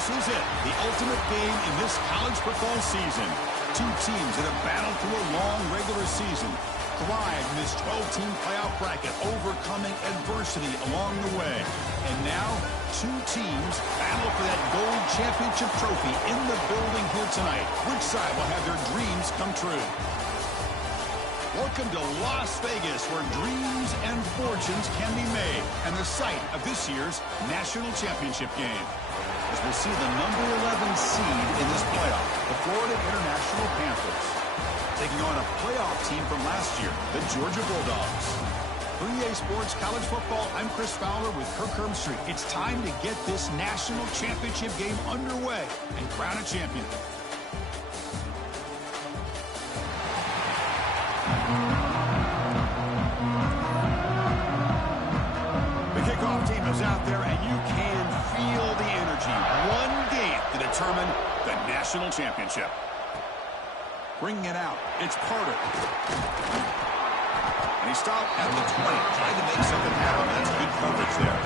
This is it, the ultimate game in this college football season. Two teams that have battled through a long regular season, thrived in this 12-team playoff bracket, overcoming adversity along the way. And now, two teams battle for that gold championship trophy in the building here tonight. Which side will have their dreams come true? Welcome to Las Vegas, where dreams and fortunes can be made, and the site of this year's national championship game. As we'll see the number 11 seed in this playoff, the Florida International Panthers, taking on a playoff team from last year, the Georgia Bulldogs. For EA Sports College Football, I'm Chris Fowler with Kirk Herbstreit. It's time to get this national championship game underway and crown a champion. The kickoff team is out there, and you can feel the energy. One game to determine the national championship. Bringing it out, it's Carter. And he stopped at the 20, trying to make something happen. That's good coverage there.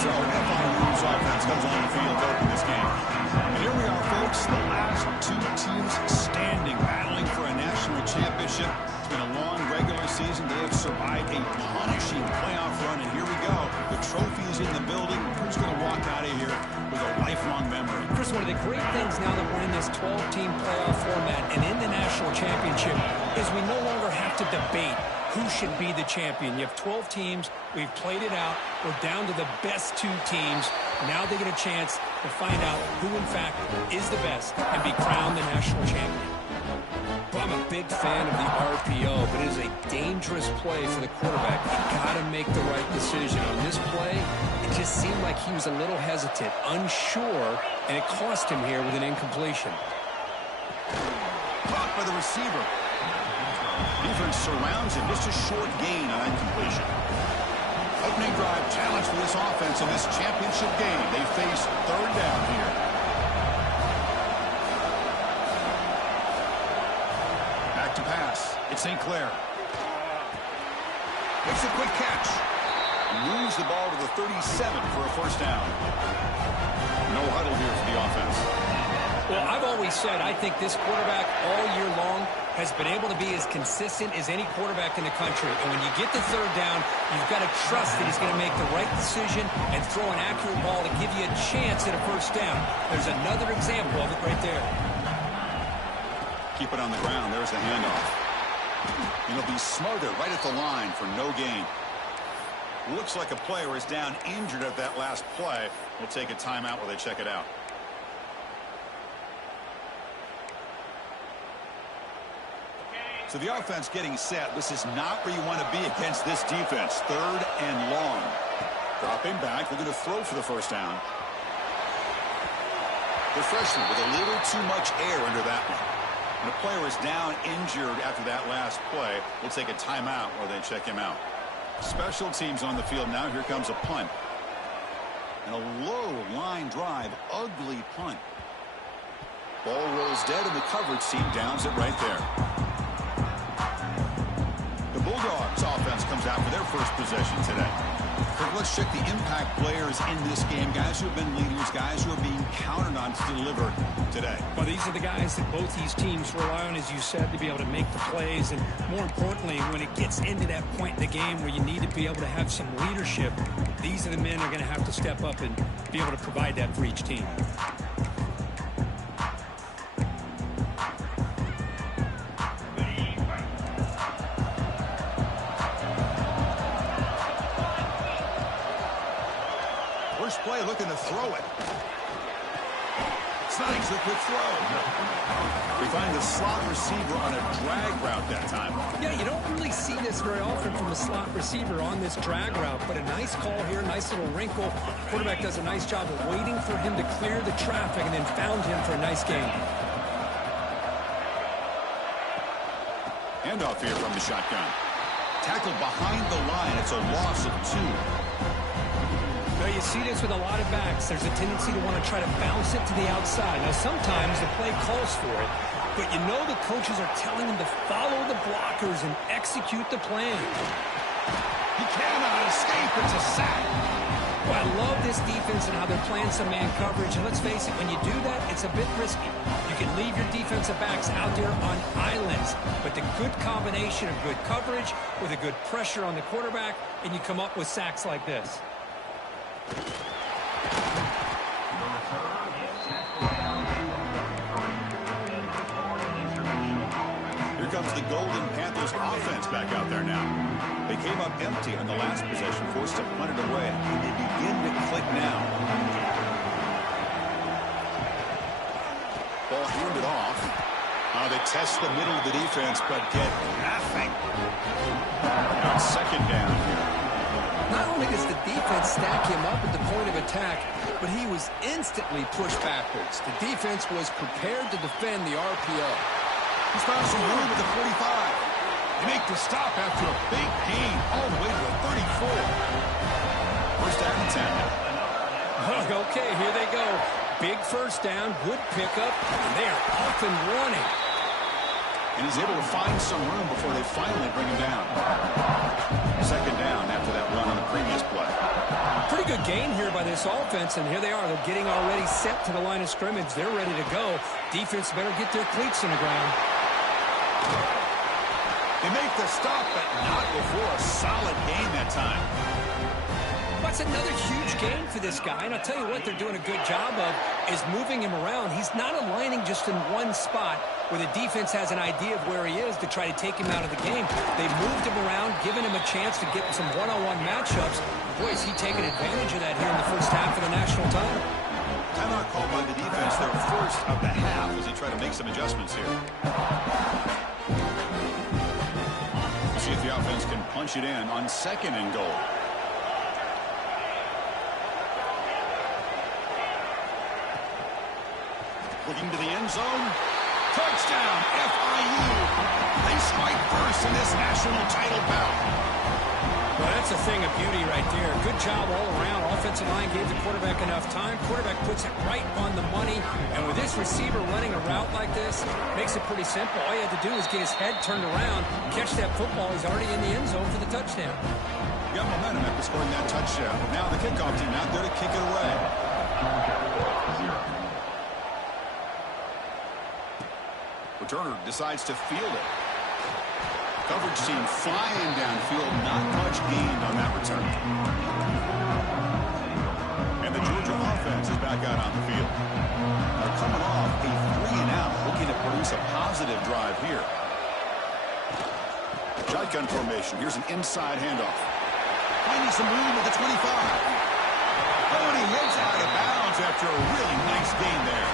So FIU's offense comes on the field to open this game. And here we are, folks, the last two teams standing, battling for a national championship. It's been a long regular season. They have survived a punishing playoff run, and here we go. The trophy's in the building. Who's going to walk out of here with a lifelong memory? Chris, one of the great things now that we're in this 12-team playoff format and in the national championship is we no longer have to debate who should be the champion. You have 12 teams. We've played it out. We're down to the best two teams. Now they get a chance to find out who, in fact, is the best and be crowned the national champion. Well, I'm a big fan of the RPO, but it is a dangerous play for the quarterback. You got to make the right decision. On this play, it just seemed like he was a little hesitant, unsure, and it cost him here with an incompletion. Caught by the receiver. Defense surrounds him. Just a short gain on that completion. Opening drive challenge for this offense in this championship game. They face third down here. Back to pass. It's St. Clair. Makes a quick catch. Moves the ball to the 37 for a first down. No huddle here for the offense. Well, I've always said I think this quarterback all year long has been able to be as consistent as any quarterback in the country. And when you get the third down, you've got to trust that he's going to make the right decision and throw an accurate ball to give you a chance at a first down. There's another example of it right there. Keep it on the ground. There's the handoff. And he'll be smothered right at the line for no gain. Looks like a player is down injured at that last play. We'll take a timeout while they check it out. So the offense getting set. This is not where you want to be against this defense. Third and long. Dropping back. They're going to throw for the first down. The freshman with a little too much air under that one. And the player is down injured after that last play. We'll take a timeout while they check him out. Special teams on the field now. Here comes a punt. And a low line drive. Ugly punt. Ball rolls dead and the coverage team downs it right there. Bulldogs offense comes out for their first possession today. Let's check the impact players in this game. Guys who have been leaders, guys who are being counted on to deliver today. Well, these are the guys that both these teams rely on, as you said, to be able to make the plays. And more importantly, when it gets into that point in the game where you need to be able to have some leadership, these are the men who are going to have to step up and be able to provide that for each team. Play looking to throw it. Snipes the quick throw. We find the slot receiver on a drag route that time. Yeah, you don't really see this very often from a slot receiver on this drag route, but a nice call here, nice little wrinkle. Quarterback does a nice job of waiting for him to clear the traffic and then found him for a nice gain. Handoff here from the shotgun. Tackled behind the line. It's a loss of 2. Now, you see this with a lot of backs. There's a tendency to want to try to bounce it to the outside. Now, sometimes the play calls for it, but you know the coaches are telling them to follow the blockers and execute the plan. He cannot escape. It's a sack. Well, I love this defense and how they're playing some man coverage. And let's face it, when you do that, it's a bit risky. You can leave your defensive backs out there on islands. But the good combination of good coverage with a good pressure on the quarterback, and you come up with sacks like this. Here comes the Golden Panthers offense back out there now. They came up empty on the last possession, forced to punt it away, and they begin to click now. Ball handed off. They test the middle of the defense, but get nothing. On second down here. Not only does the defense stack him up at the point of attack, but he was instantly pushed backwards. The defense was prepared to defend the RPO. He's found some room at the 45. They make the stop after a big gain all the way to the 34. First down and 10. Okay, here they go. Big first down, good pickup, and they are off and running. And he's able to find some room before they finally bring him down. Second down after that run on the previous play. Pretty good gain here by this offense, and here they are. They're getting already set to the line of scrimmage. They're ready to go. Defense better get their cleats in the ground. They make the stop, but not before a solid gain that time. That's another huge gain for this guy, and I'll tell you what they're doing a good job of is moving him around. He's not aligning just in one spot where the defense has an idea of where he is to try to take him out of the game. They've moved him around, given him a chance to get some one-on-one matchups. Boy, is he taking advantage of that here in the first half of the national title. Timeout called by the defense, their first of the half, as they try to make some adjustments here. See if the offense can punch it in on second and goal. Looking to the end zone. Touchdown, FIU. They strike first in this national title bout. Well, that's a thing of beauty right there. Good job all around. Offensive line gave the quarterback enough time. Quarterback puts it right on the money. And with this receiver running a route like this, makes it pretty simple. All you have to do is get his head turned around, catch that football. He's already in the end zone for the touchdown. Got momentum after scoring that touchdown. Now the kickoff team out there to kick it away. Returner decides to field it. Coverage team flying downfield. Not much gained on that return. And the Georgia offense is back out on the field. They're coming off a 3-and-out, looking to produce a positive drive here. Shotgun formation. Here's an inside handoff. Finding some room at the 25. Oh, and he heads out of bounds after a really nice gain there.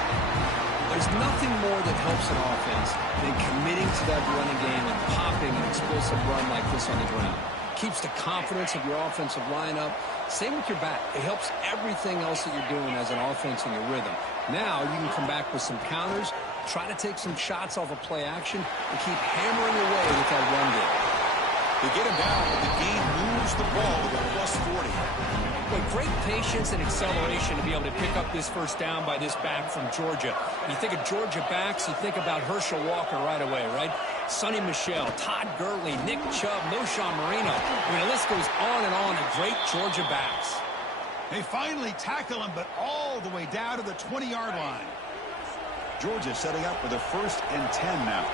There's nothing more that helps an offense than committing to that running game and popping an explosive run like this on the ground. Keeps the confidence of your offensive lineup. Same with your back. It helps everything else that you're doing as an offense in your rhythm. Now you can come back with some counters, try to take some shots off of play action, and keep hammering away with that run game. They get him down, but the game moves the ball with a plus 40. But great patience and acceleration to be able to pick up this first down by this back from Georgia. When you think of Georgia backs, you think about Herschel Walker right away, right? Sonny Michel, Todd Gurley, Nick Chubb, Moshawn Marino. I mean, the list goes on and on of great Georgia backs. They finally tackle him, but all the way down to the 20-yard line. Georgia setting up for the 1st and 10 now.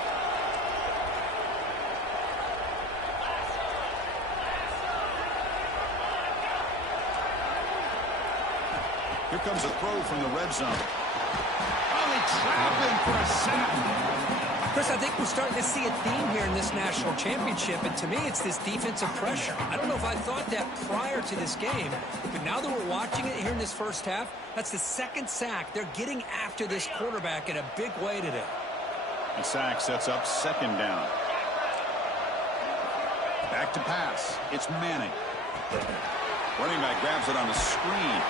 Here comes a throw from the red zone. Oh, they trap him for a sack. Chris, I think we're starting to see a theme here in this national championship, and to me, it's this defensive pressure. I don't know if I thought that prior to this game, but now that we're watching it here in this first half, that's the second sack. They're getting after this quarterback in a big way today. The sack sets up second down. Back to pass. It's Manning. Running back grabs it on the screen.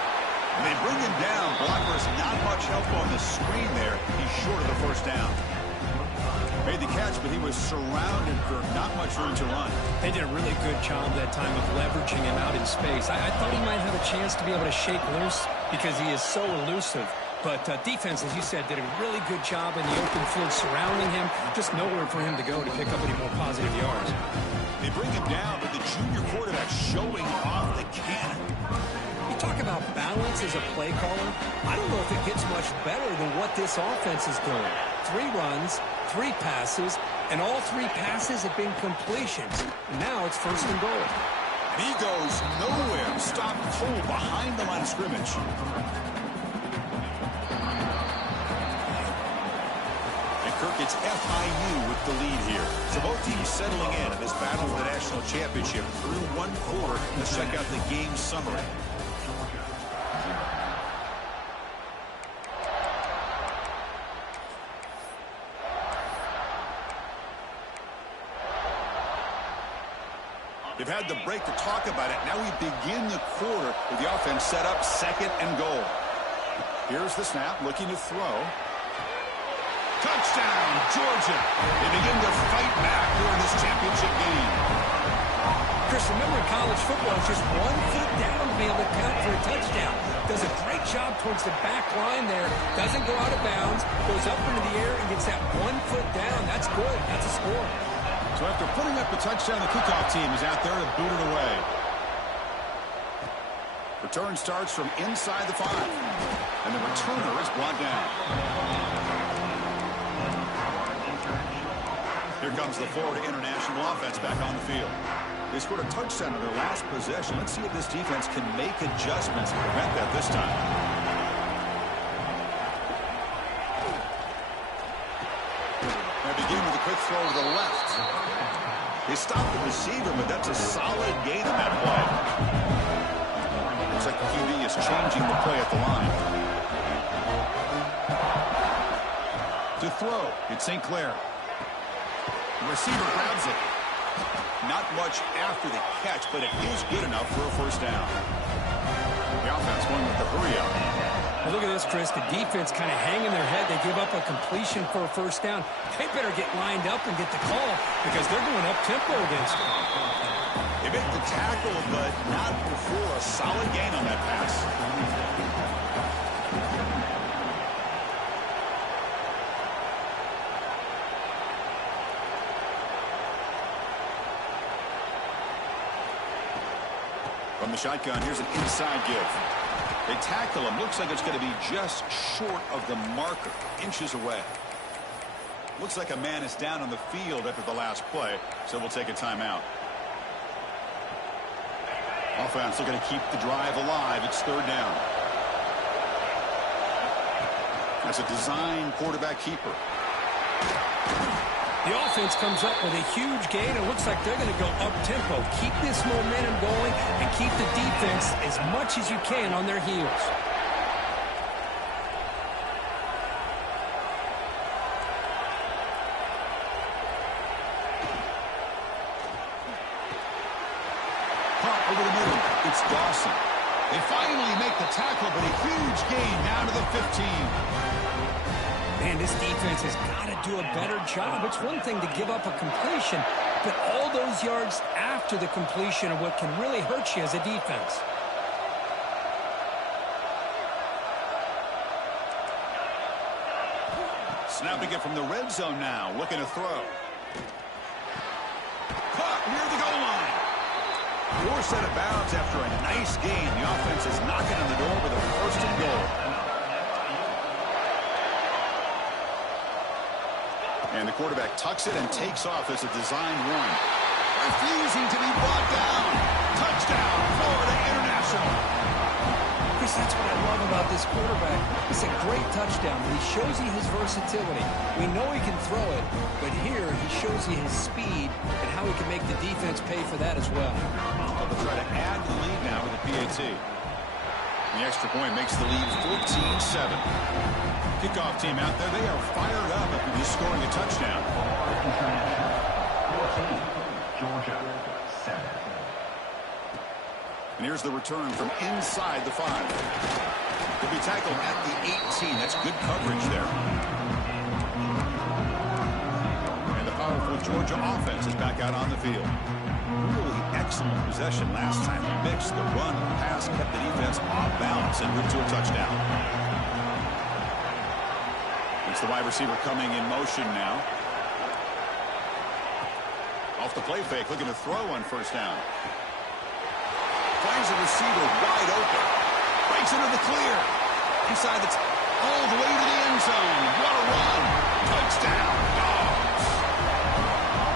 And they bring him down. Blockers not much help on the screen there. He's short of the first down. Made the catch, but he was surrounded for not much room to run. They did a really good job that time of leveraging him out in space. I thought he might have a chance to be able to shake loose because he is so elusive. But defense, as you said, did a really good job in the open field surrounding him. Just nowhere for him to go to pick up any more positive yards. They bring him down, but the junior quarterback showing off the cannon. You talk about balance as a play caller, I don't know if it gets much better than what this offense is doing. 3 runs, 3 passes, and all 3 passes have been completions. And now it's 1st and goal. And he goes nowhere. Stopped cold behind the line of scrimmage. And Kirk, it's FIU with the lead here. So both teams settling in this battle for the national championship through 1 quarter. Let's check out the game summary. They've had the break to talk about it. Now we begin the quarter with the offense set up 2nd and goal. Here's the snap, looking to throw. Touchdown, Georgia. They begin to fight back during this championship game. Chris, remember in college football, it's just 1 foot down to be able to count for a touchdown. Does a great job towards the back line there. Doesn't go out of bounds. Goes up into the air and gets that 1 foot down. That's good. That's a score. So after putting up the touchdown, the kickoff team is out there to boot it away. Return starts from inside the 5. And the returner is brought down. Here comes the Florida International offense back on the field. They scored a touchdown in their last possession. Let's see if this defense can make adjustments to prevent that this time. They begin with a quick throw to the left. They stop the receiver, but that's a solid gain on that play. Looks like the QB is changing the play at the line. To throw, it's St. Clair. The receiver grabs it. Not much after the catch, but it is good enough for a 1st down. The offense going with the hurry up. Well, look at this, Chris. The defense kind of hanging their head. They give up a completion for a 1st down. They better get lined up and get the call because they're going up-tempo against them. They make the tackle, but not before a solid gain on that pass. From the shotgun, here's an inside give. They tackle him. Looks like it's going to be just short of the marker, inches away. Looks like a man is down on the field after the last play, so we'll take a timeout. Offense looking to keep the drive alive. It's 3rd down. That's a design quarterback keeper. The offense comes up with a huge gain. It looks like they're going to go up-tempo. Keep this momentum going and keep the defense as much as you can on their heels. Caught over the middle. It's Dawson. They finally make the tackle, but a huge gain down to the 15. Man, this defense has got to do a better job. It's one thing to give up a completion, but all those yards after the completion are what can really hurt you as a defense. Snapping it from the red zone now, looking to throw. Caught near the goal line. Forced out of bounds after a nice gain. The offense is knocking on the door with a 1st and goal. And the quarterback tucks it and takes off as a design run. Refusing to be brought down. Touchdown, Florida International. Chris, that's what I love about this quarterback. It's a great touchdown, but he shows you his versatility. We know he can throw it, but here he shows you his speed and how he can make the defense pay for that as well. They'll try to add to the lead now with the PAT. The extra point makes the lead 14-7. Kickoff team out there, they are fired up after just scoring a touchdown. Georgia 7. And here's the return from inside the 5. He'll be tackled at the 18. That's good coverage there. And the powerful Georgia offense is back out on the field. Really excellent possession last time. He mixed the run and the pass, kept the defense off balance and moved to a touchdown. It's the wide receiver coming in motion now. Off the play fake, looking to throw on 1st down. Finds the receiver wide open. Takes it to the clear. Inside all the way to the end zone. What a run. Touchdown, Dogs.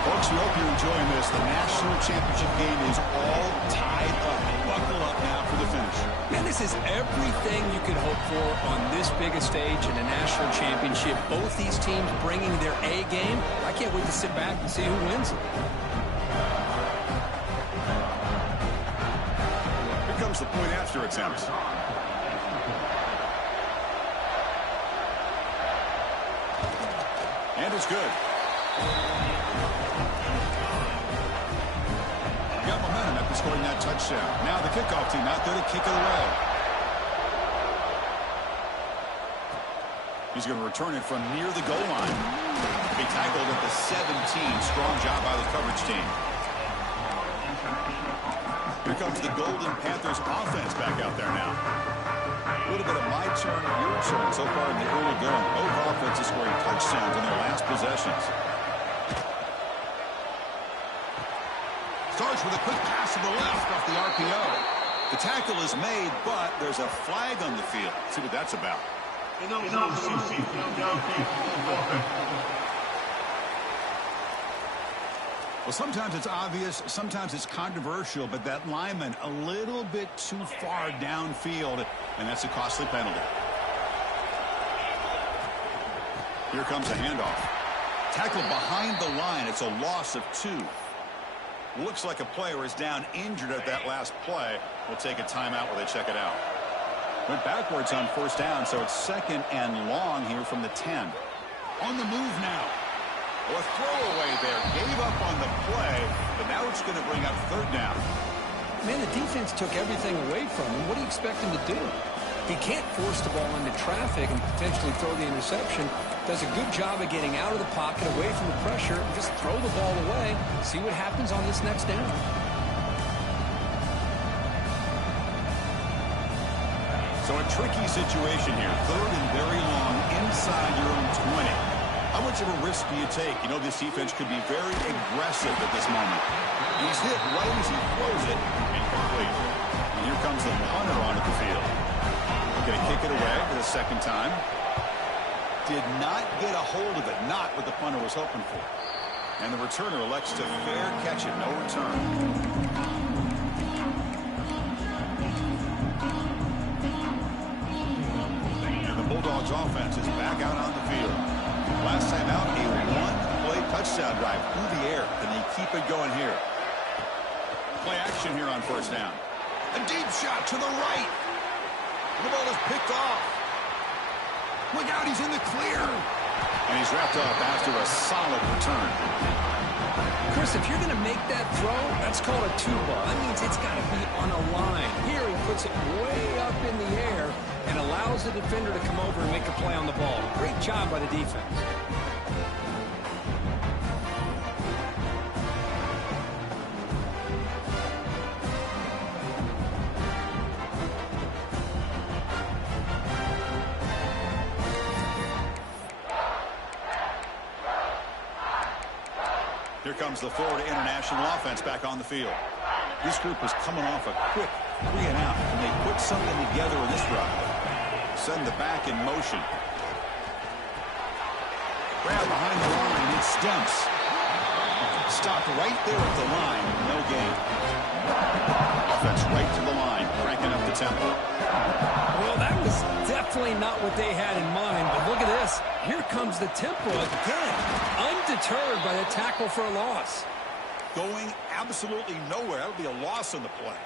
Folks, we hope you're enjoying this. The national championship game is all tied up. Buckle up now for the finish. Man, this is everything you could hope for on this big a stage in a national championship. Both these teams bringing their A game. I can't wait to sit back and see who wins it. Here comes the point after attempt. And it's good. Got momentum after scoring that touchdown. Now the kickoff team out there to kick it away. He's going to return it from near the goal line. He tackled at the 17. Strong job by the coverage team. Here comes the Golden Panthers offense back out there now. A little bit of my turn, your turn so far in the early going. Both offenses scoring touchdowns in their last possessions. Starts with a quick pass to the left off the RPO. The tackle is made, but there's a flag on the field. Let's see what that's about. Well, sometimes it's obvious, sometimes it's controversial, but that lineman a little bit too far downfield, and that's a costly penalty. Here comes a handoff. Tackle behind the line. It's a loss of 2. Looks like a player is down injured at that last play. We'll take a timeout while they check it out. Went backwards on first down, so it's 2nd and long here from the 10. On the move now. Well, a throwaway there. Gave up on the play, but now it's going to bring up 3rd down. Man, the defense took everything away from him. What do you expect him to do? He can't force the ball into traffic and potentially throw the interception. Does a good job of getting out of the pocket, away from the pressure, and just throw the ball away. See what happens on this next down. So a tricky situation here. 3rd and very long inside your own 20. How much of a risk do you take? You know, this defense could be very aggressive at this moment. He's hit right as he throws it, incomplete. And here comes the punter onto the field. Going to kick it away for the 2nd time. Did not get a hold of it, not what the punter was hoping for. And the returner elects to fair catch it, no return. And the Bulldogs offense is back out on the field. Last time out, a 1-play touchdown drive through the air. Can they keep it going here? Play action here on first down. A deep shot to the right. The ball is picked off. Look out, he's in the clear. And he's wrapped up after a solid return. Chris, if you're going to make that throw, that's called a 2-ball. That means it's got to be on a line. Here he puts it way up in the air and allows the defender to come over and make a play on the ball. Great job by the defense. Here comes the Florida International offense back on the field. This group was coming off a quick 3 and out, and they put something together in this run. Send the back in motion. Grab behind the line, and it stumps. Stopped right there at the line, no gain. Offense right to the line, cranking up the tempo. Well, that was definitely not what they had in mind, but look at this. Here comes the tempo again, undeterred by the tackle for a loss. Going absolutely nowhere. That'll be a loss on the play.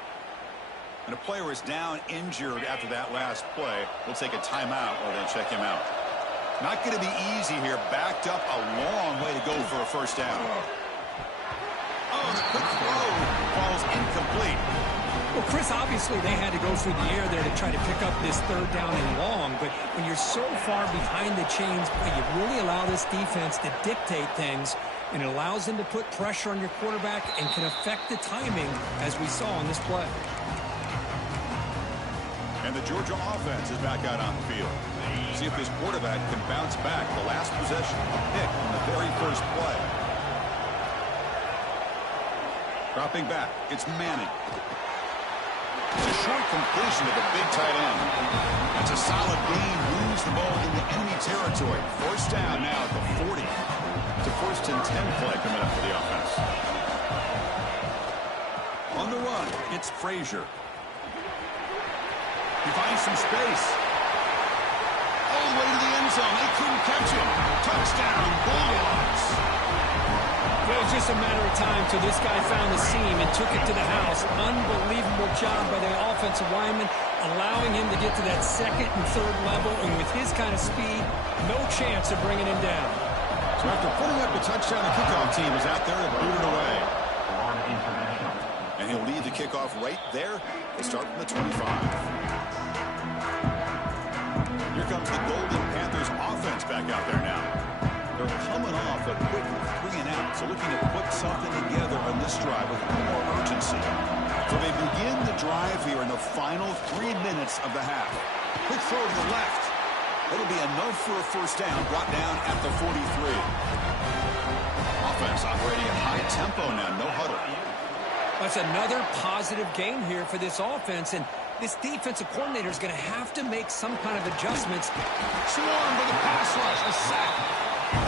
And a player is down injured after that last play. We'll take a timeout while they check him out. Not going to be easy here. Backed up a long way to go for a first down. Oh, the quick throw falls incomplete. Well, Chris, obviously they had to go through the air there to try to pick up this 3rd down and long, but when you're so far behind the chains, you really allow this defense to dictate things, and it allows them to put pressure on your quarterback and can affect the timing, as we saw on this play. And the Georgia offense is back out on the field. See if this quarterback can bounce back. The last possession, a pick on the very first play. Dropping back, it's Manning. It's a short completion to the big tight end. That's a solid gain. Moves the ball into enemy territory. First down now at the 40. It's a 1st and 10 play coming up for the offense. On the run, it's Frazier. He finds some space. All the way to the end zone. They couldn't catch him. Touchdown, Bulldogs. It was just a matter of time till this guy found the seam and took it to the house. Unbelievable job by the offensive lineman, allowing him to get to that 2nd and 3rd level. And with his kind of speed, no chance of bringing him down. So after putting up a touchdown, the kickoff team is out there to boot it away. And he'll lead the kickoff right there. They start from the 25. Here comes the Golden Panthers offense back out there now. They're coming off a quick 3 and out, so looking to put something together on this drive with more urgency. So they begin the drive here in the final 3 minutes of the half. Quick throw to the left. It'll be enough for a first down, brought down at the 43. Offense operating at high tempo now, no huddle. That's another positive game here for this offense, and this defensive coordinator is going to have to make some kind of adjustments. Swarm with a pass rush, a sack.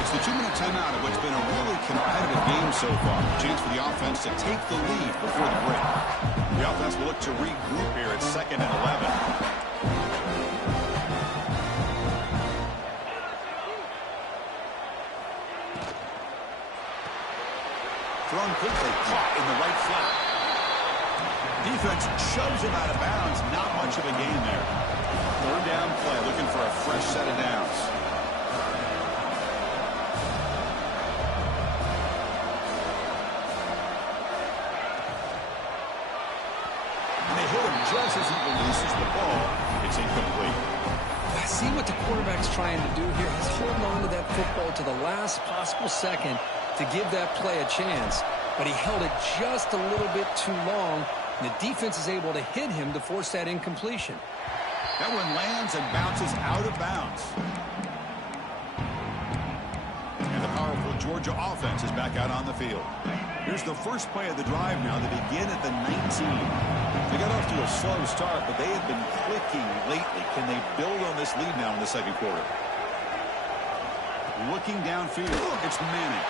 It's the 2-minute timeout of what's been a really competitive game so far. Chance for the offense to take the lead before the break. The offense will look to regroup here at 2nd and 11. Thrown quickly, caught in the right flat. Defense shoves him out of bounds. Not much of a gain there. 3rd down play, looking for a fresh set of downs. Just as he releases the ball, it's incomplete. I see what the quarterback's trying to do here. He's holding on to that football to the last possible second to give that play a chance. But he held it just a little bit too long, and the defense is able to hit him to force that incompletion. That one lands and bounces out of bounds. And the powerful Georgia offense is back out on the field. Here's the first play of the drive now. They begin at the 19. They got off to a slow start, but they have been clicking lately. Can they build on this lead now in the 2nd quarter? Looking downfield, it's Manning.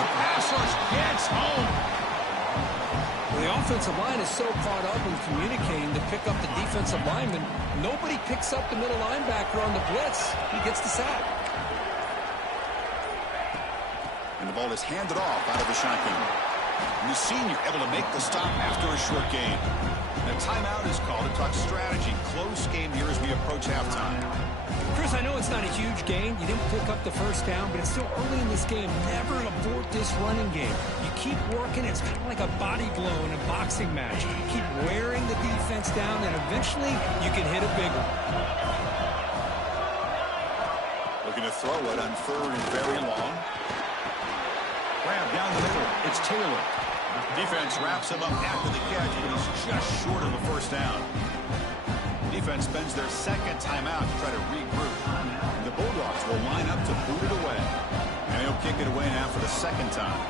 The pass rush gets home. Well, the offensive line is so caught up in communicating to pick up the defensive lineman. Nobody picks up the middle linebacker on the blitz. He gets the sack. And the ball is handed off out of the shotgun. And the senior able to make the stop after a short gain. And a timeout is called to talk strategy. Close game here as we approach halftime. Chris, I know it's not a huge gain. You didn't pick up the first down, but it's still early in this game. Never abort this running game. You keep working. It's kind of like a body blow in a boxing match. You keep wearing the defense down, and eventually you can hit a big one. Looking to throw it on 3rd and very long. Grab down the middle. It's Taylor. Defense wraps him up after the catch, but he's just short of the first down. Defense spends their 2nd timeout to try to regroup. The Bulldogs will line up to boot it away. And he'll kick it away now for the 2nd time.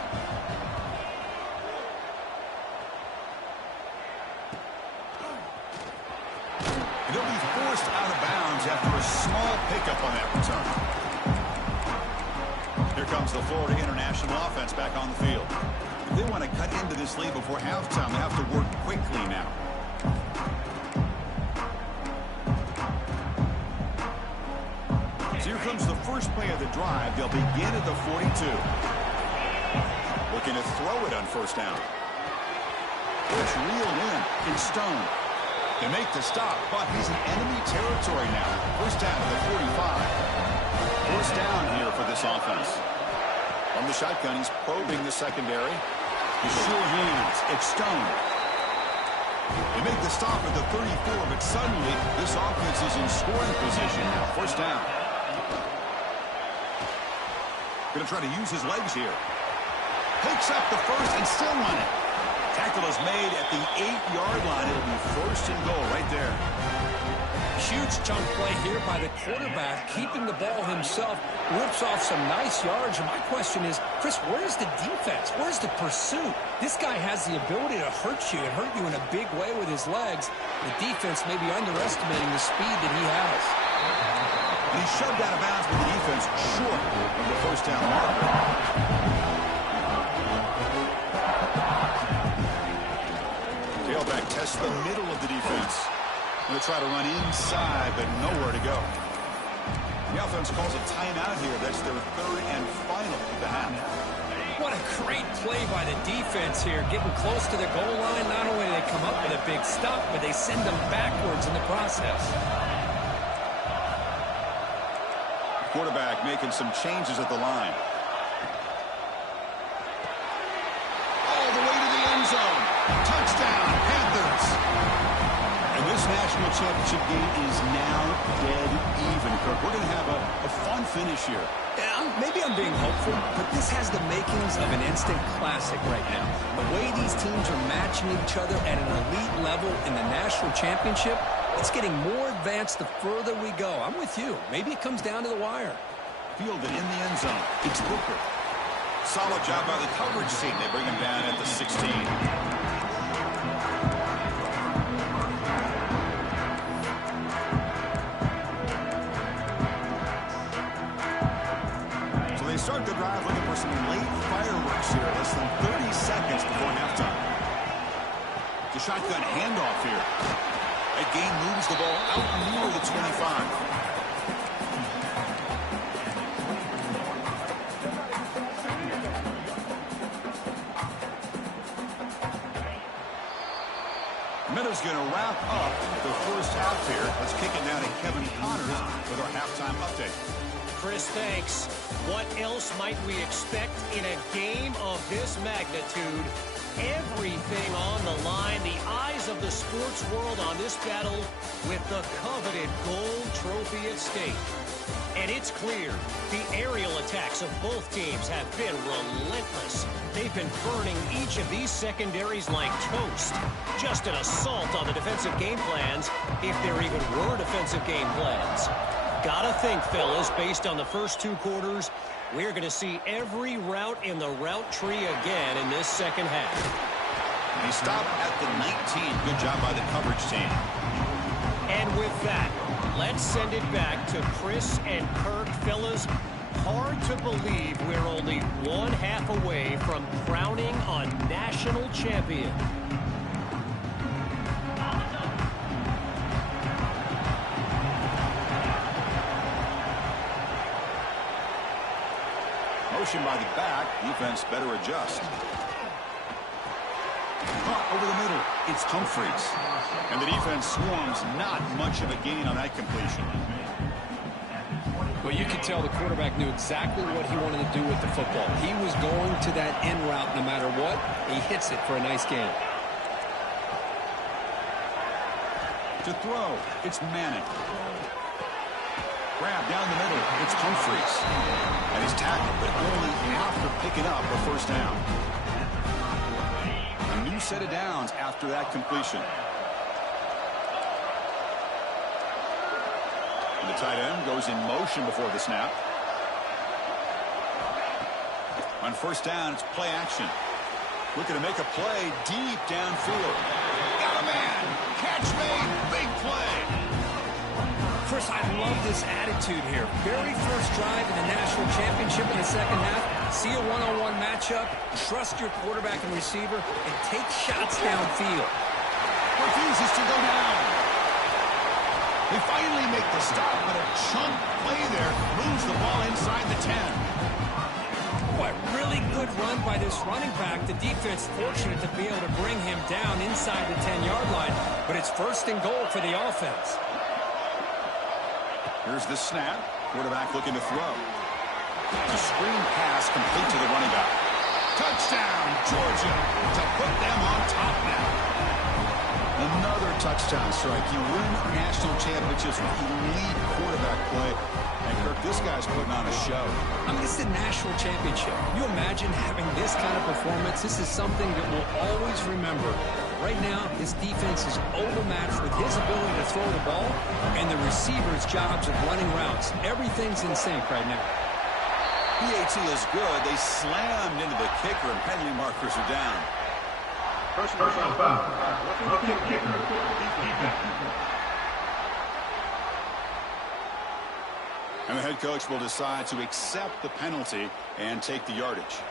And he'll be forced out of bounds after a small pickup on that return. Here comes the Florida International offense back on the field. If they want to cut into this lead before halftime, they have to work quickly now. So here comes the first play of the drive. They'll begin at the 42. Looking to throw it on 1st down. It's reeled in. It's Stone. They make the stop, but he's in enemy territory now. 1st down to the 45. 1st down here for this offense. From the shotgun, he's probing the secondary. His sure hands. It's Stone. They make the stop at the 34, but suddenly this offense is in scoring position now. 1st down. Going to try to use his legs here. Picks up the first and still on it. Tackle is made at the 8-yard line. It'll be 1st and goal right there. Huge chunk play here by the quarterback, keeping the ball himself, rips off some nice yards. And my question is, Chris, where's the defense? Where's the pursuit? This guy has the ability to hurt you and hurt you in a big way with his legs. The defense may be underestimating the speed that he has. And he shoved out of bounds with the defense short of the first down marker. Tailback tests the middle of the defense. Going to try to run inside, but nowhere to go. The offense calls a timeout here. That's their third and final of the half. What a great play by the defense here. Getting close to the goal line, not only do they come up with a big stop, but they send them backwards in the process. Quarterback making some changes at the line. All the way to the end zone. Touchdown, Panthers. And this national championship game is now dead even, Kirk. We're going to have a fun finish here. Yeah, maybe I'm being hopeful, but this has the makings of an instant classic right now. The way these teams are matching each other at an elite level in the national championship, it's getting more advanced the further we go. I'm with you. Maybe it comes down to the wire. Fielded in the end zone. It's Booker. Solid job by the coverage team. They bring him down at the 16. They start the drive looking for some late fireworks here. Less than 30 seconds before halftime. The shotgun handoff here. That gain moves the ball out near the 25. Miller's going to wrap up the first half here. Let's kick it now to Kevin Connors with our halftime update. Chris, thanks. What else might we expect in a game of this magnitude? Everything on the line. The eyes of the sports world on this battle with the coveted gold trophy at stake. And it's clear the aerial attacks of both teams have been relentless. They've been burning each of these secondaries like toast. Just an assault on the defensive game plans, if there even were defensive game plans. Gotta think, fellas, based on the first two quarters, we're going to see every route in the route tree again in this second half. They stop at the 19. Good job by the coverage team. And with that, let's send it back to Chris and Kirk. Fellas, hard to believe we're only one half away from crowning a national champion. Motion by the back. Defense better adjust. Caught over the middle. It's Humphreys. And the defense swarms. Not much of a gain on that completion. Well, you could tell the quarterback knew exactly what he wanted to do with the football. He was going to that end route no matter what. He hits it for a nice gain. To throw. It's Manning. Grab down the middle. It's Humphreys. And he's tackled, but only after picking up a first down. A new set of downs after that completion. And the tight end goes in motion before the snap. On first down, it's play action. Looking to make a play deep downfield. Got a man. Catch made. Big play. Chris, I love this attitude here. Very first drive in the national championship in the second half. See a one-on-one matchup, trust your quarterback and receiver, and take shots downfield. Refuses to go down. They finally make the stop, but a chunk play there moves the ball inside the 10. Boy, really good run by this running back. The defense fortunate to be able to bring him down inside the 10-yard line, but it's first and goal for the offense. Here's the snap. Quarterback looking to throw. The screen pass complete to the running back. Touchdown, Georgia, to put them on top now. Another touchdown strike. You win national championships with elite quarterback play. And Kirk, this guy's putting on a show. I mean, it's the national championship. You imagine having this kind of performance? This is something that we'll always remember. Right now, his defense is overmatched with his ability to throw the ball and the receiver's jobs of running routes. Everything's in sync right now. PAT is good. They slammed into the kicker, and penalty markers are down. Personal foul. Roughing kicker. Defense. And the head coach will decide to accept the penalty and take the yardage.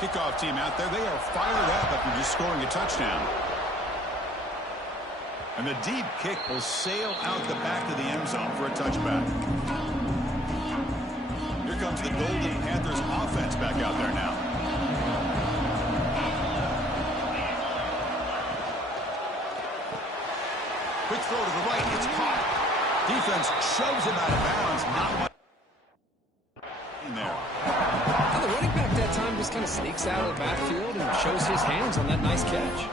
Kickoff team out there, they are fired up after just scoring a touchdown. And the deep kick will sail out the back of the end zone for a touchback. Here comes the Golden Panthers offense back out there now. Quick throw to the right, it's caught. Defense shoves him out of bounds. Not much in there. Now the running back that time just kind of sneaks out of the backfield and shows his hands on that nice catch.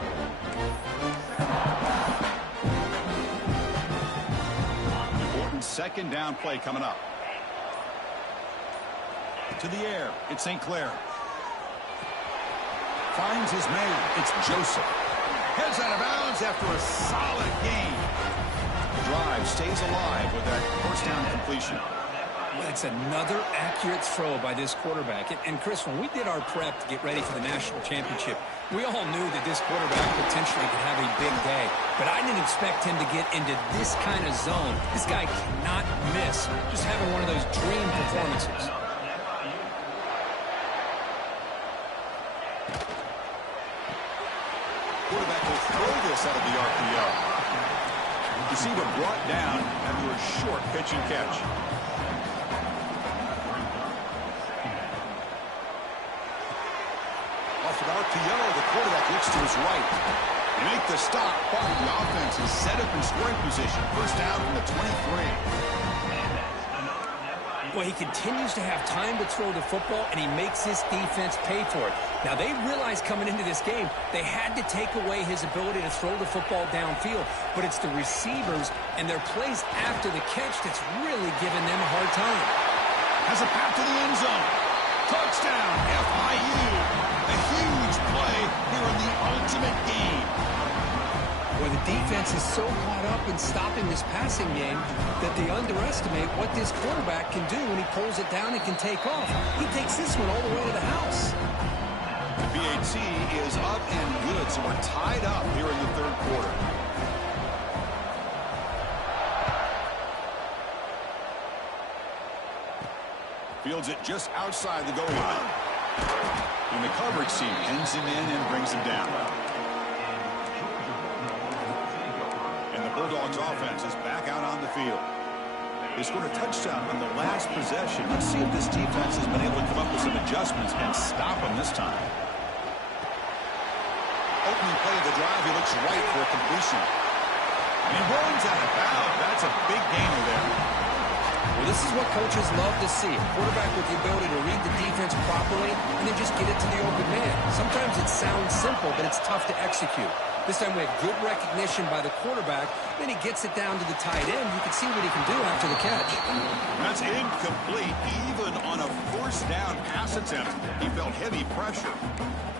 Important second down play coming up. To the air, it's St. Clair. Finds his man, it's Joseph. Heads out of bounds after a solid gain. The drive stays alive with that first down completion. That's another accurate throw by this quarterback. And Chris, when we did our prep to get ready for the national championship, we all knew that this quarterback potentially could have a big day. But I didn't expect him to get into this kind of zone. This guy cannot miss. Just having one of those dream performances. Quarterback will throw this out of the RPO. Receiver brought down after a short pitch and catch. Off an RPO, the quarterback looks to his right. They make the stop, but the offense is set up in scoring position. First down from the 23. Well, he continues to have time to throw the football, and he makes his defense pay for it. Now, they realized coming into this game they had to take away his ability to throw the football downfield, but it's the receivers and their plays after the catch that's really giving them a hard time. Has a path to the end zone. Touchdown, FIU. A huge play here in the ultimate game. Well, the defense is so caught up in stopping this passing game that they underestimate what this quarterback can do when he pulls it down and can take off. He takes this one all the way to the house. The PAT is up and good, so we're tied up here in the third quarter. Fields it just outside the goal line. And the coverage team pins him in and brings him down. And the Bulldogs offense is back out on the field. They scored a touchdown on the last possession. Let's see if this defense has been able to come up with some adjustments and stop them this time. Opening play of the drive, he looks right for a completion. And he runs out of bounds. That's a big gainer there. Well, this is what coaches love to see. A quarterback with the ability to read the defense properly and then just get it to the open man. Sometimes it sounds simple, but it's tough to execute. This time we have good recognition by the quarterback. Then he gets it down to the tight end. You can see what he can do after the catch. That's incomplete. Even on a first down pass attempt, he felt heavy pressure.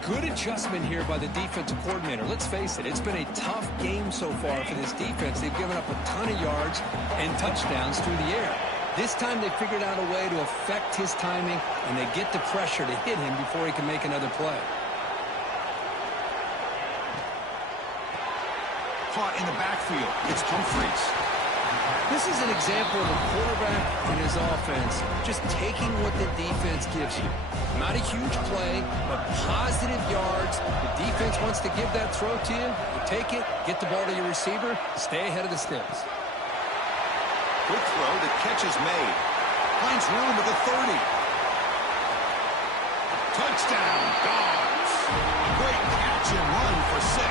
Good adjustment here by the defensive coordinator. Let's face it, it's been a tough game so far for this defense. They've given up a ton of yards and touchdowns through the air. This time they figured out a way to affect his timing, and they get the pressure to hit him before he can make another play. Caught in the backfield. It's Humphreys. This is an example of a quarterback and his offense just taking what the defense gives you. Not a huge play, but positive yards. The defense wants to give that throw to you. You take it, get the ball to your receiver, stay ahead of the sticks. Quick throw, the catch is made. Finds room at the 30. Touchdown, Dogs. A great catch and run for 6.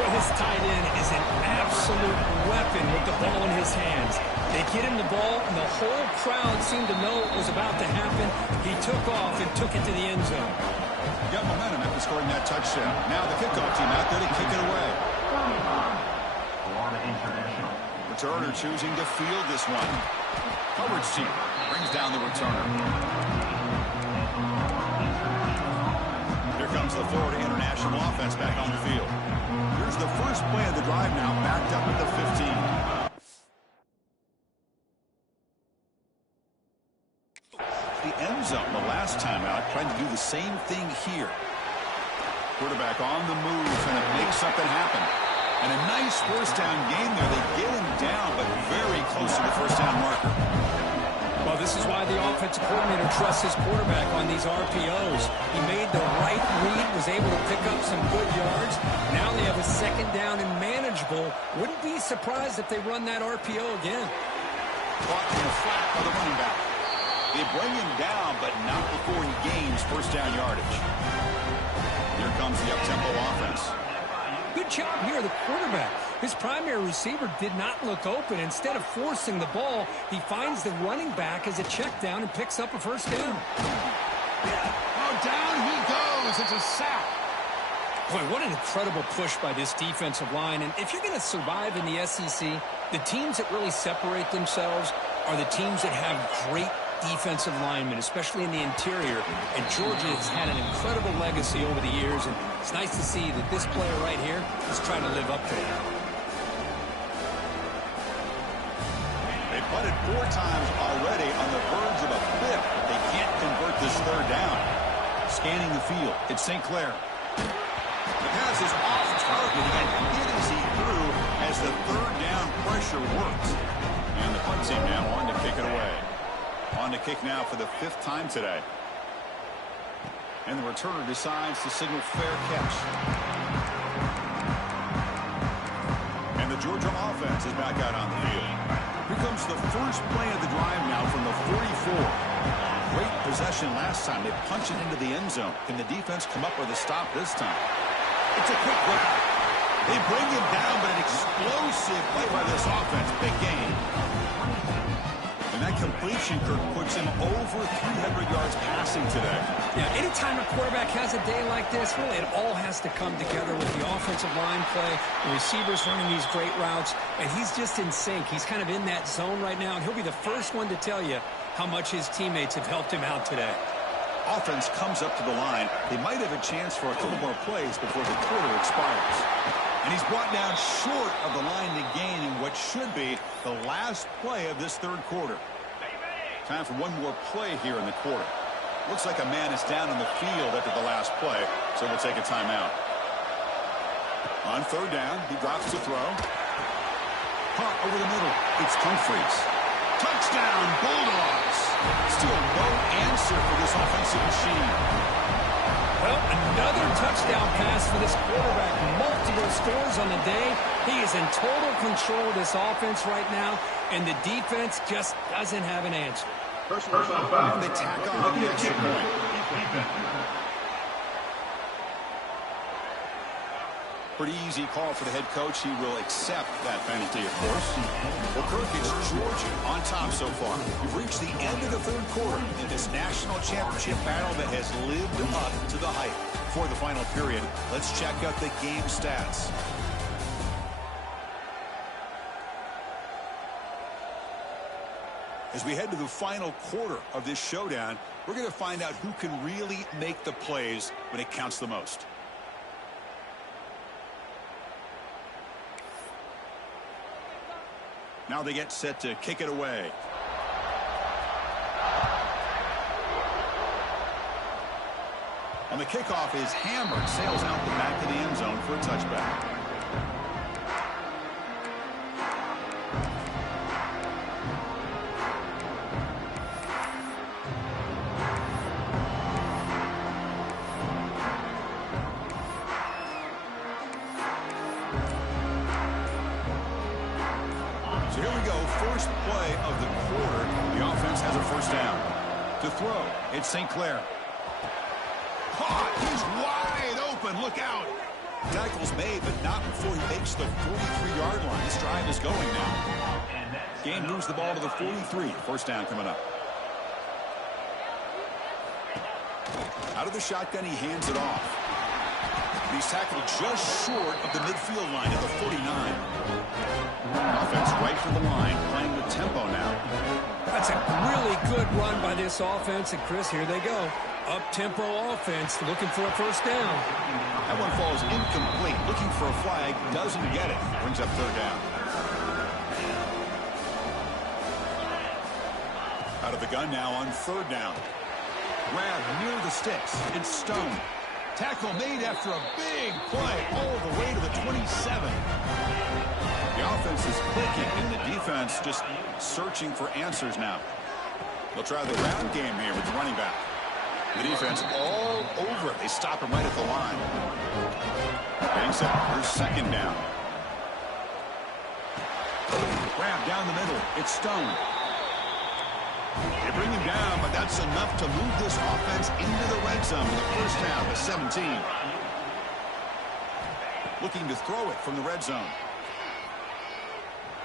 Well, his tight end is an absolute weapon with the ball in his hands. They get him the ball, and the whole crowd seemed to know it was about to happen. He took off and took it to the end zone. Got momentum after scoring that touchdown. Now the kickoff team out there to kick it away. Florida International. Returner choosing to field this one. Coverage team brings down the returner. Here comes comes the Florida International offense back on the field. Here's the first play of the drive now, backed up at the 15. The end zone the last time out, trying to do the same thing here. Quarterback on the move, and it makes something happen. And a nice first down game there. They get him down, but very close to the first down marker. Well, this is why the offensive coordinator trusts his quarterback on these RPOs. He made the right read, was able to pick up some good yards. Now they have a second down and manageable. Wouldn't be surprised if they run that RPO again. Caught in the flat by the running back. They bring him down, but not before he gains first down yardage. Here comes the up-tempo offense. Good job here, the quarterback. His primary receiver did not look open. Instead of forcing the ball, he finds the running back as a check down and picks up a first down. Oh, down he goes. It's a sack. Boy, what an incredible push by this defensive line. And if you're going to survive in the SEC, the teams that really separate themselves are the teams that have great defensive linemen, especially in the interior. And Georgia has had an incredible legacy over the years, and it's nice to see that this player right here is trying to live up to it. They punted 4 times already, on the verge of a 5th, but they can't convert this third down. Scanning the field, it's St. Clair. The pass is off target, and hit as he threw as the third down pressure works. And the punt team now on to kick it away. On to kick now for the 5th time today. And the returner decides to signal fair catch. And the Georgia offense is back out on the field. Here comes the first play of the drive now from the 44. Great possession last time. They punch it into the end zone. Can the defense come up with a stop this time? It's a quick look. They bring him down, but an explosive play by this offense. Big game. And that completion, Kirk, puts him over 300 yards passing today. Yeah, anytime a quarterback has a day like this, really it all has to come together with the offensive line play, the receivers running these great routes, and he's just in sync. He's kind of in that zone right now, and he'll be the first one to tell you how much his teammates have helped him out today. Offense comes up to the line. They might have a chance for a couple more plays before the quarter expires. And he's brought down short of the line to gain in what should be the last play of this third quarter. Time for one more play here in the quarter. Looks like a man is down on the field after the last play, so we'll take a timeout. On third down, he drops to throw. Caught over the middle. It's Humphries. Touchdown, Bulldogs. Still no answer for this offensive machine. Well, another touchdown pass for this quarterback. Multiple scores on the day. He is in total control of this offense right now, and the defense just doesn't have an answer. Personal foul. And they tack on the extra point. Pretty easy call for the head coach. He will accept that penalty, of course. Well, Kirk, it's Georgia on top so far. We've reached the end of the third quarter in this national championship battle that has lived up to the hype. For the final period, let's check out the game stats. As we head to the final quarter of this showdown, we're going to find out who can really make the plays when it counts the most. Now they get set to kick it away. On the kickoff is hammered, sails out the back of the end zone for a touchback. So here we go, first play of the quarter. The offense has a first down. To throw, it's St. Clair. Caught, he's wide open, look out. Tackle's made, but not before he makes the 43-yard line. This drive is going now. Game moves the ball to the 43. First down coming up. Out of the shotgun, he hands it off. He's tackled just short of the midfield line at the 49. Offense right for the line, playing with tempo now. That's a really good run by this offense, and Chris, here they go. Up-tempo offense, looking for a first down. That one falls incomplete. Looking for a flag, doesn't get it. Brings up third down. Out of the gun now on third down. Grab near the sticks. It's Stone. Tackle made after a big play all the way to the 27. The offense is clicking, and the defense just searching for answers now. They'll try the ground game here with the running back. The defense all over it. They stop him right at the line. Getting set. Here's second down. Grab down the middle. It's Stone. They bring him down, but that's enough to move this offense into the red zone with a first down to 17. Looking to throw it from the red zone.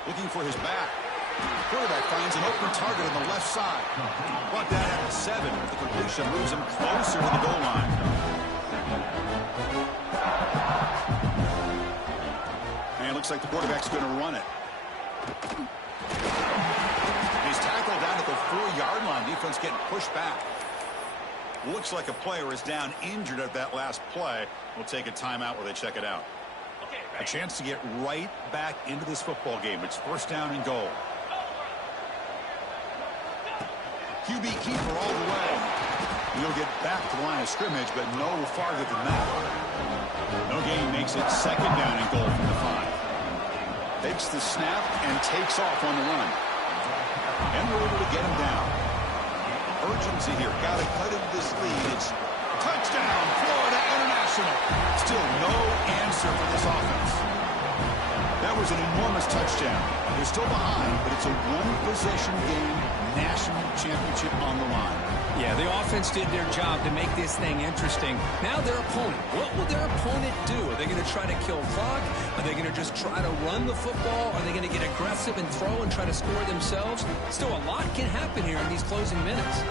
Looking for his back. The quarterback finds an open target on the left side. Brought down at the 7. The completion moves him closer to the goal line. And it looks like the quarterback's going to run it. He's tackled down at the 4-yard line. Defense getting pushed back. Looks like a player is down injured at that last play. We'll take a timeout while they check it out. A chance to get right back into this football game. It's first down and goal. QB keeper all the way. He'll get back to the line of scrimmage, but no farther than that. No gain makes it second down and goal from the 5. Takes the snap and takes off on the run. And we're able to get him down. Urgency here. Got to cut into this lead. It's touchdown, Florida International. Still no answer for this offense. That was an enormous touchdown. They're still behind, but it's a one-possession game, national championship on the line. Yeah, the offense did their job to make this thing interesting. Now their opponent. What will their opponent do? Are they going to try to kill clock? Are they going to just try to run the football? Are they going to get aggressive and throw and try to score themselves? Still, a lot can happen here in these closing minutes.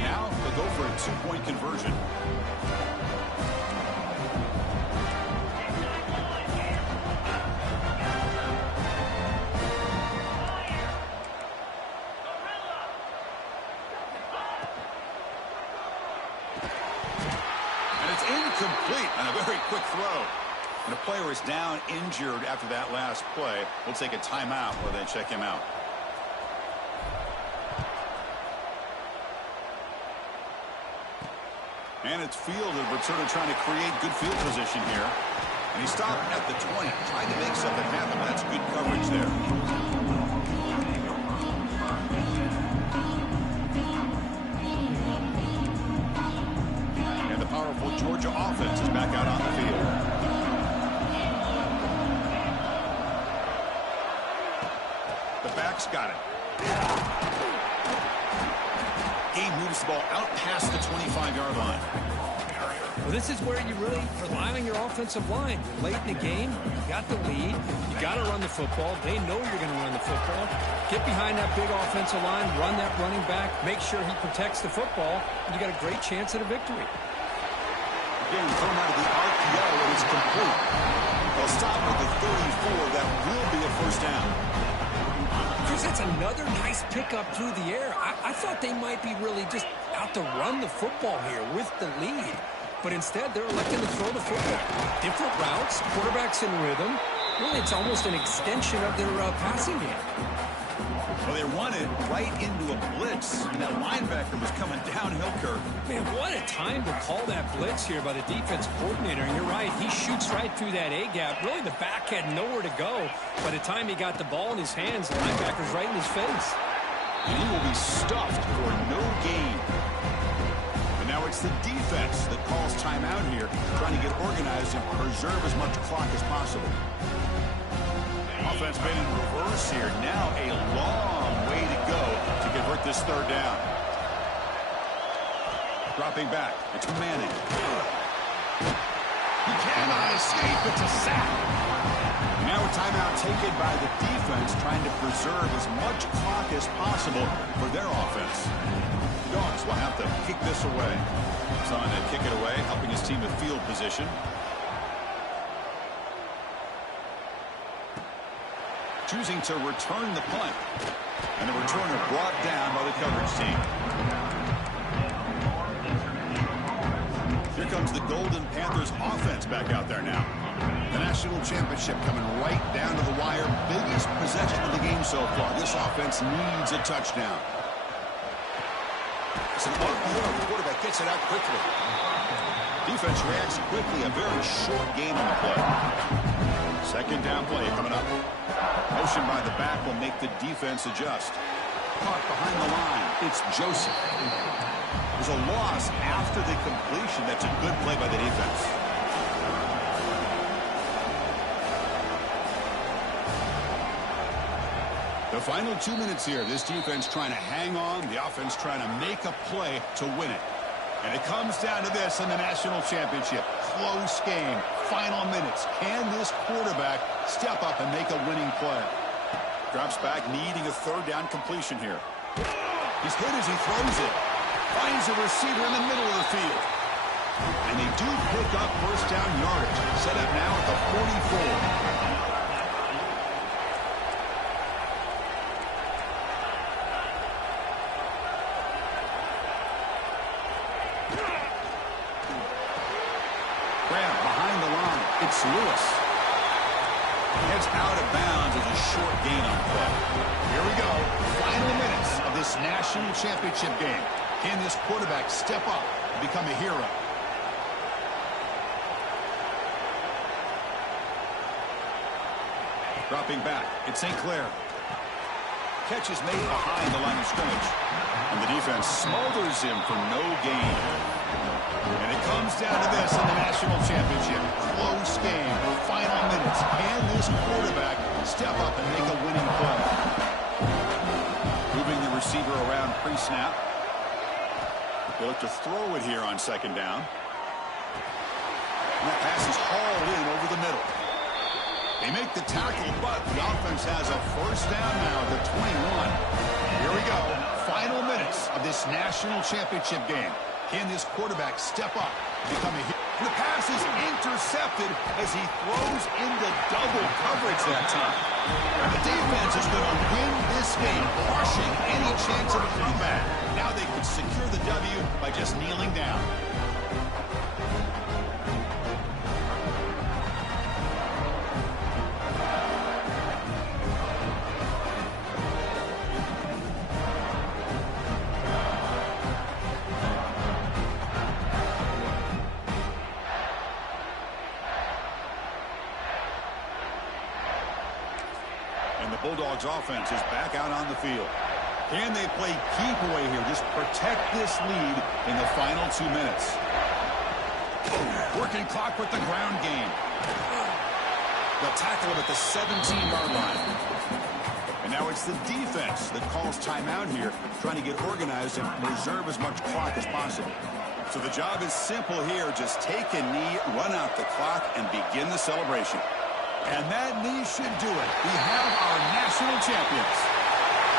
Now they'll go for a 2-point conversion. Incomplete on a very quick throw. And a player is down injured after that last play. We'll take a timeout while they check him out. And it's fielded, but sort of trying to create good field position here. And he stopped at the 20, trying to make something happen. That's good coverage there. Powerful Georgia offense is back out on the field. The back's got it. Game moves the ball out past the 25-yard line. Well, this is where you really rely on your offensive line. You're late in the game. You got the lead. You got to run the football. They know you're going to run the football. Get behind that big offensive line. Run that running back. Make sure he protects the football. And you got a great chance at a victory. Again, thrown out of the RPO, and it's complete. They'll stop with the 34. That will be a first down. Chris, that's another nice pickup through the air. I thought they might be really just out to run the football here with the lead. But instead, they're electing to throw the football. Different routes, quarterbacks in rhythm. Really, it's almost an extension of their passing game. Well, they run it right into a blitz, and that linebacker was coming downhill, Kirk. Man, what a time to call that blitz here by the defense coordinator. And you're right, he shoots right through that A-gap. Really, the back had nowhere to go. By the time he got the ball in his hands, the linebacker's right in his face. And he will be stuffed for no gain. And now it's the defense that calls timeout here, trying to get organized and preserve as much clock as possible. Offense been in reverse here. Now a long way to go to convert this third down. Dropping back. It's Manning. He cannot escape. It's a sack. Now a timeout taken by the defense, trying to preserve as much clock as possible for their offense. Dogs will have snap to kick this away. He's on to kick it away, helping his team with field position. Choosing to return the punt. And the returner brought down by the coverage team. Here comes the Golden Panthers offense back out there now. The national championship coming right down to the wire. Biggest possession of the game so far. This offense needs a touchdown. It's an RPO. The quarterback gets it out quickly. Defense reacts quickly. A very short game on the play. Second down play coming up. Motion by the back will make the defense adjust. Caught behind the line. It's Joseph. There's a loss after the completion. That's a good play by the defense. The final 2 minutes here. This defense trying to hang on. The offense trying to make a play to win it. And it comes down to this in the national championship. Close game. Final minutes. Can this quarterback step up and make a winning play? Drops back, needing a third down completion here. He's hit as he throws it. Finds a receiver in the middle of the field. And they do pick up first down yardage. Set up now at the 44. It's Lewis. Heads out of bounds as a short gain on play. Here we go. Final minutes of this national championship game. Can this quarterback step up and become a hero? Dropping back. It's St. Clair. Catch is made behind the line of scrimmage. And the defense smothers him for no gain. And it comes down to this in the national championship. Close game. Final minutes. Can this quarterback step up and make a winning play? Moving the receiver around pre-snap. They look to throw it here on second down. And that pass is hauled in over the middle. They make the tackle, but the offense has a first down now at the 21. Here we go. Final minutes of this national championship game. Can this quarterback step up and become a hero? The pass is intercepted as he throws into double coverage that time. And the defense is going to win this game, crushing any chance of a comeback. Now they can secure the W by just kneeling down. Bulldogs offense is back out on the field. Can they play keep away here? Just protect this lead in the final 2 minutes. Working clock with the ground game. They'll tackle him at the 17-yard line. And now it's the defense that calls timeout here, trying to get organized and preserve as much clock as possible. So the job is simple here. Just take a knee, run out the clock, and begin the celebration. And that knee should do it. We have our national champions.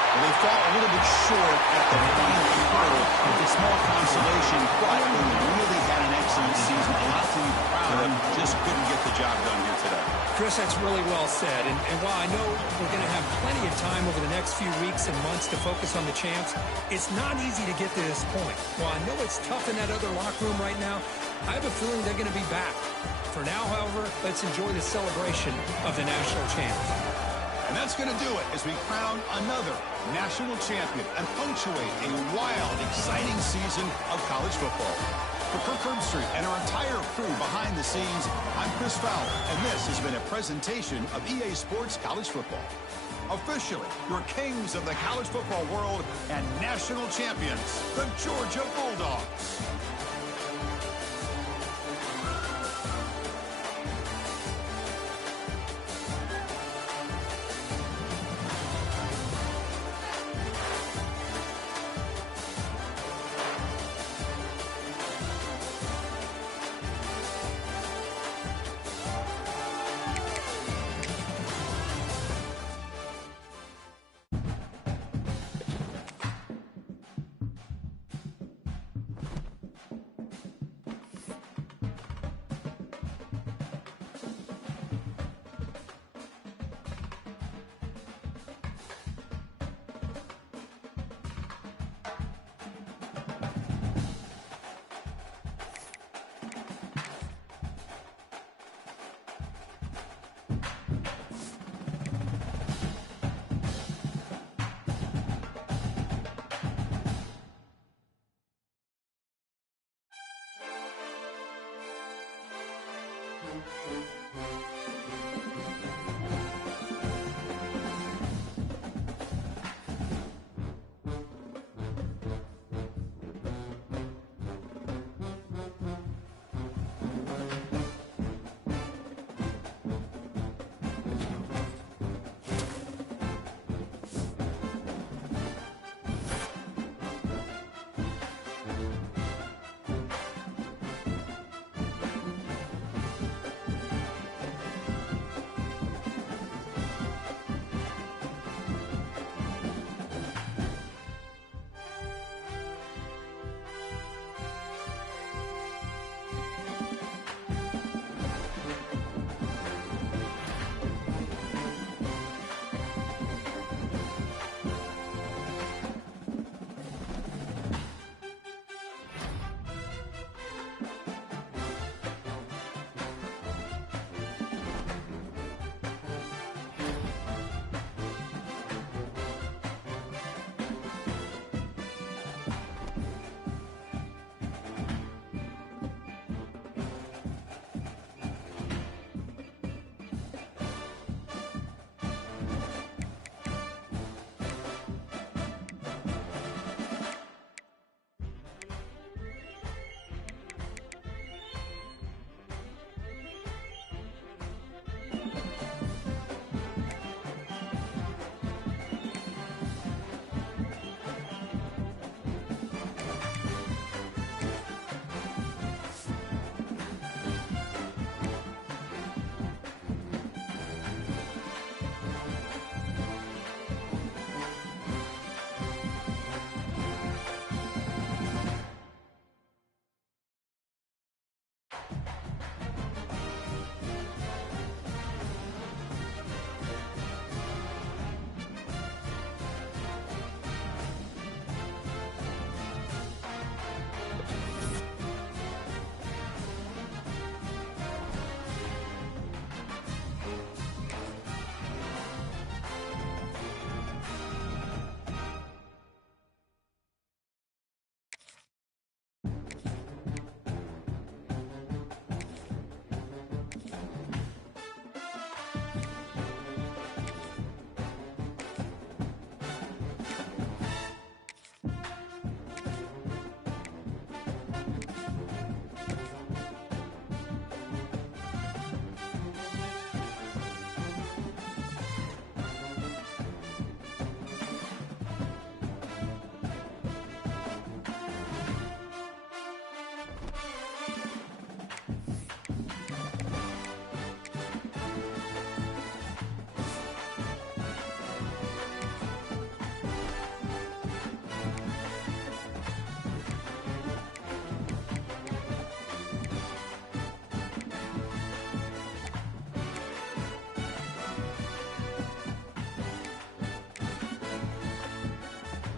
Well, they fall a little bit short at the final third with a small consolation, but they really had an excellent season. A lot to be proud of. Just couldn't get the job done here today. Chris, that's really well said. And while I know we're going to have plenty of time over the next few weeks and months to focus on the champs, it's not easy to get to this point. While I know it's tough in that other locker room right now, I have a feeling they're going to be back. For now, however, let's enjoy the celebration of the national champs. And that's going to do it as we crown another national champion and punctuate a wild, exciting season of college football. For Kirk Herbstreit and our entire crew behind the scenes, I'm Chris Fowler, and this has been a presentation of EA Sports College Football. Officially, your kings of the college football world and national champions, the Georgia Bulldogs.